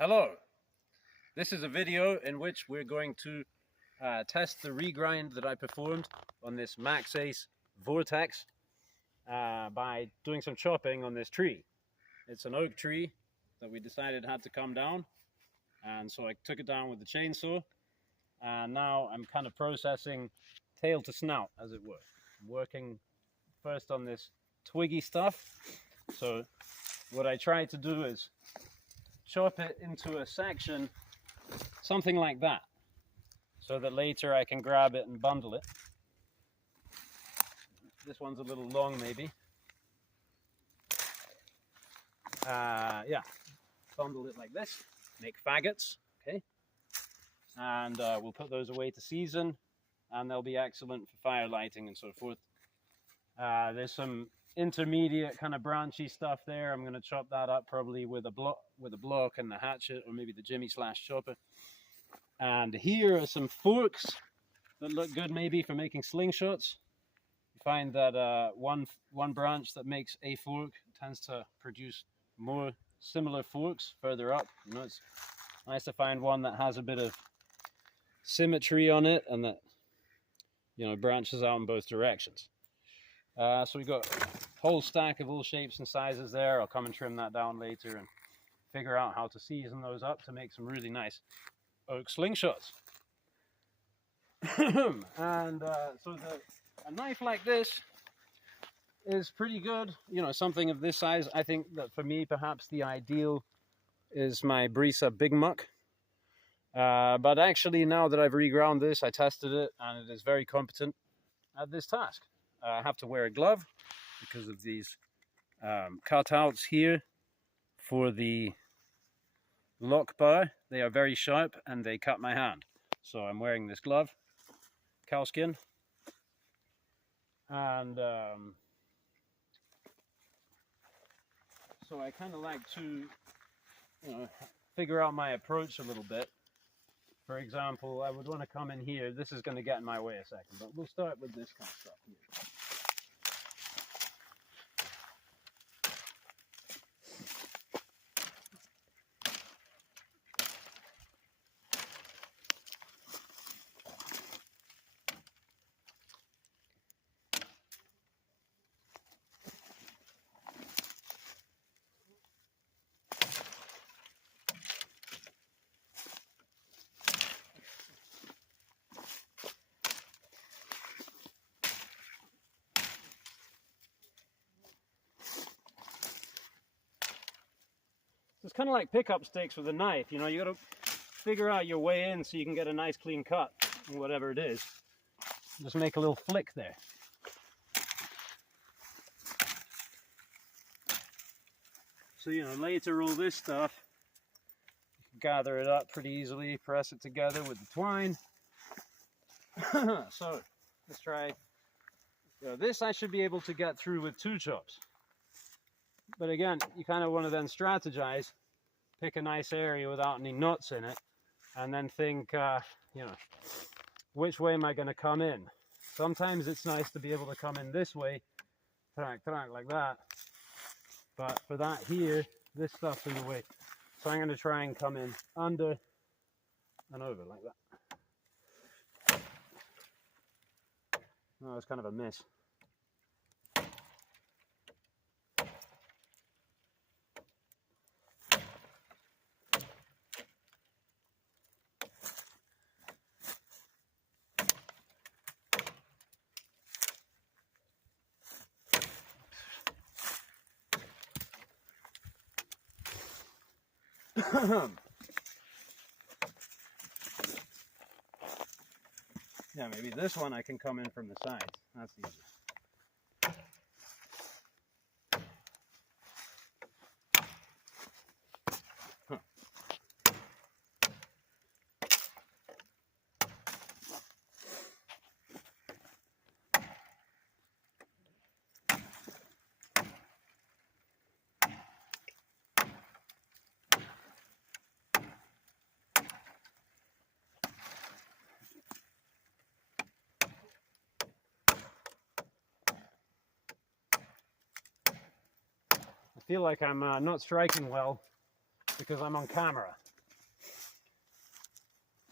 Hello, this is a video in which we're going to test the regrind that I performed on this Maxace Vortex by doing some chopping on this tree. It's an oak tree that we decided had to come down, and so I took it down with the chainsaw, and now I'm kind of processing tail to snout, as it were. I'm working first on this twiggy stuff. So what I try to do is chop it into a section, something like that, so that later I can grab it and bundle it. This one's a little long, maybe. Yeah, bundle it like this, make faggots, okay? And we'll put those away to season, and they'll be excellent for fire lighting and so forth. There's some intermediate kind of branchy stuff there. I'm going to chop that up probably with a block and the hatchet, or maybe the Jimmy/chopper. And here are some forks that look good maybe for making slingshots. You find that one branch that makes a fork tends to produce more similar forks further up. You know, it's nice to find one that has a bit of symmetry on it and that, you know, branches out in both directions. So we've got a whole stack of all shapes and sizes there. I'll come and trim that down later and figure out how to season those up to make some really nice oak slingshots. And so a knife like this is pretty good. You know, something of this size. I think that for me, perhaps the ideal is my Brisa Big Muck. But actually, now that I've reground this, I tested it, and it is very competent at this task. I have to wear a glove because of these cutouts here for the lock bar. They are very sharp and they cut my hand. So I'm wearing this glove, cowskin. And so I kind of like to, you know, figure out my approach a little bit. For example, I would want to come in here. This is going to get in my way a second, but we'll start with this kind of stuff here. It's kind of like pickup sticks with a knife. You know, you got to figure out your way in so you can get a nice clean cut, whatever it is. Just make a little flick there. So, you know, later all this stuff, you can gather it up pretty easily, press it together with the twine. So, let's try. You know, this I should be able to get through with 2 chops. But again, you kind of want to then strategize, pick a nice area without any knots in it, and then think, you know, which way am I going to come in? Sometimes it's nice to be able to come in this way, like that. But for that here, this stuff's in the way. So I'm going to try and come in under and over like that. Oh, it's kind of a miss. Yeah, maybe this one I can come in from the sides. That's easy. I feel like I'm not striking well because I'm on camera.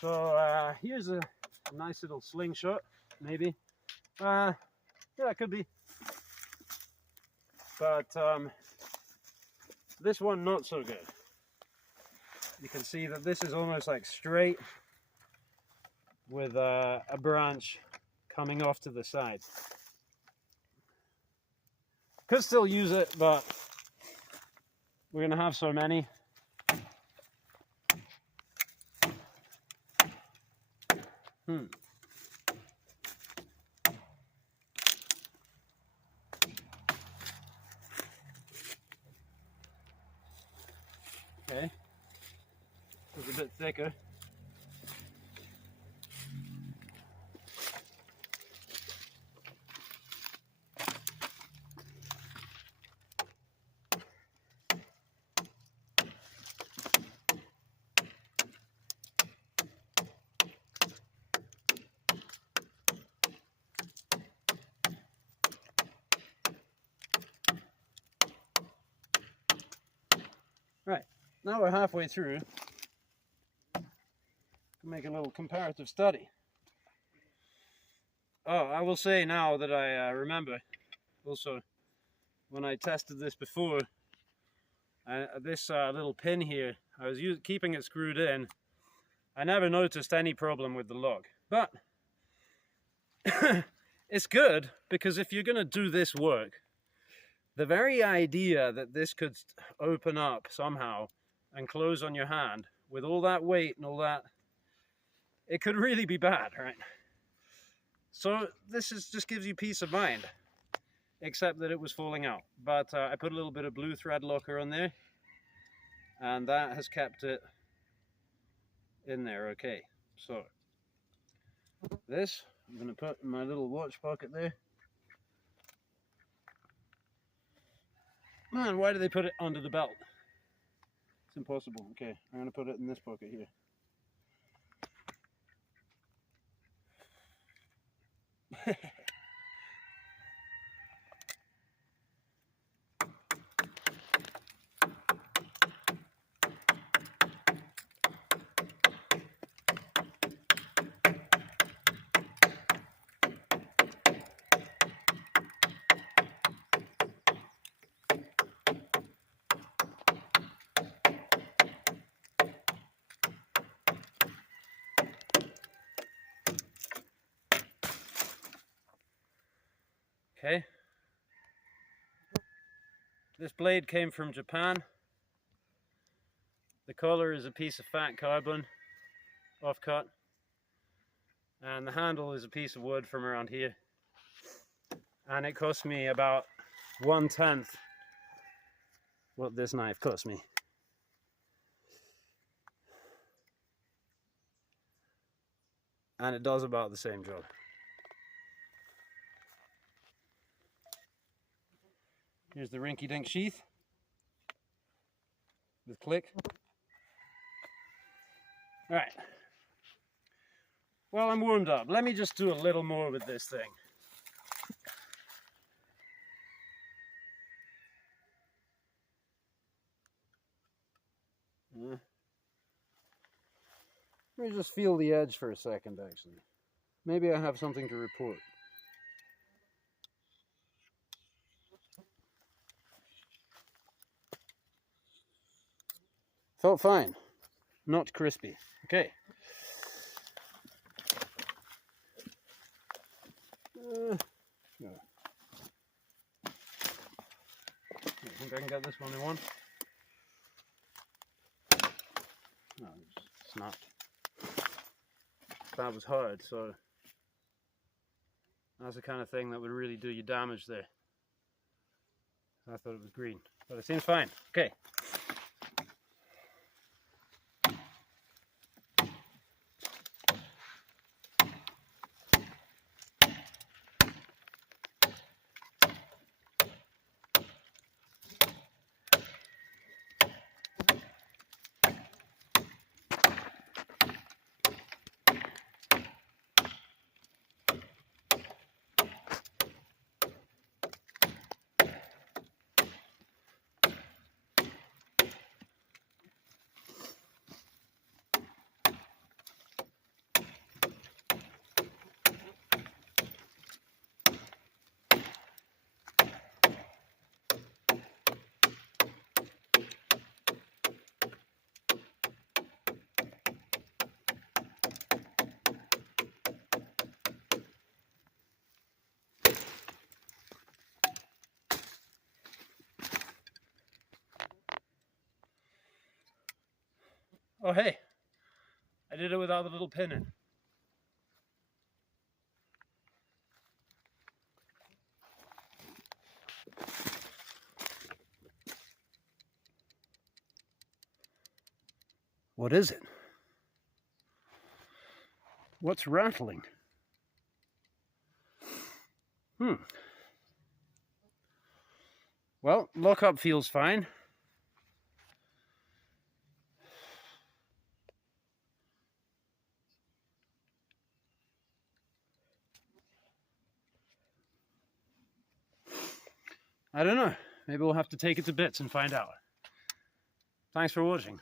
So here's a nice little slingshot, maybe. Yeah, it could be. But this one not so good. You can see that this is almost like straight with a branch coming off to the side. Could still use it, but we're gonna have so many. Okay, it's a bit thicker. Right, now we're halfway through. Make a little comparative study. Oh, I will say now that I remember, also, when I tested this before, this little pin here, I was keeping it screwed in. I never noticed any problem with the log, but it's good because if you're going to do this work, the very idea that this could open up somehow and close on your hand with all that weight and all that, it could really be bad, right? So this just gives you peace of mind, except that it was falling out. But I put a little bit of blue thread locker on there, and that has kept it in there okay. So this I'm going to put in my little watch pocket there. Man, why do they put it under the belt? It's impossible. Okay, I'm going to put it in this pocket here. Okay. This blade came from Japan. The collar is a piece of fat carbon, offcut. And the handle is a piece of wood from around here. And it cost me about 1/10 what this knife cost me. And it does about the same job. Here's the rinky-dink sheath with click. All right. Well, I'm warmed up. Let me just do a little more with this thing. Let me just feel the edge for a second, actually. Maybe I have something to report. Felt fine, not crispy. Okay. No. I think I can get this one in one. No, it's snapped. That was hard, so that's the kind of thing that would really do you damage there. I thought it was green, but it seems fine. Okay. Oh hey, I did it without the little pin in. What is it? What's rattling? Well, lockup feels fine. I don't know. Maybe we'll have to take it to bits and find out. Thanks for watching.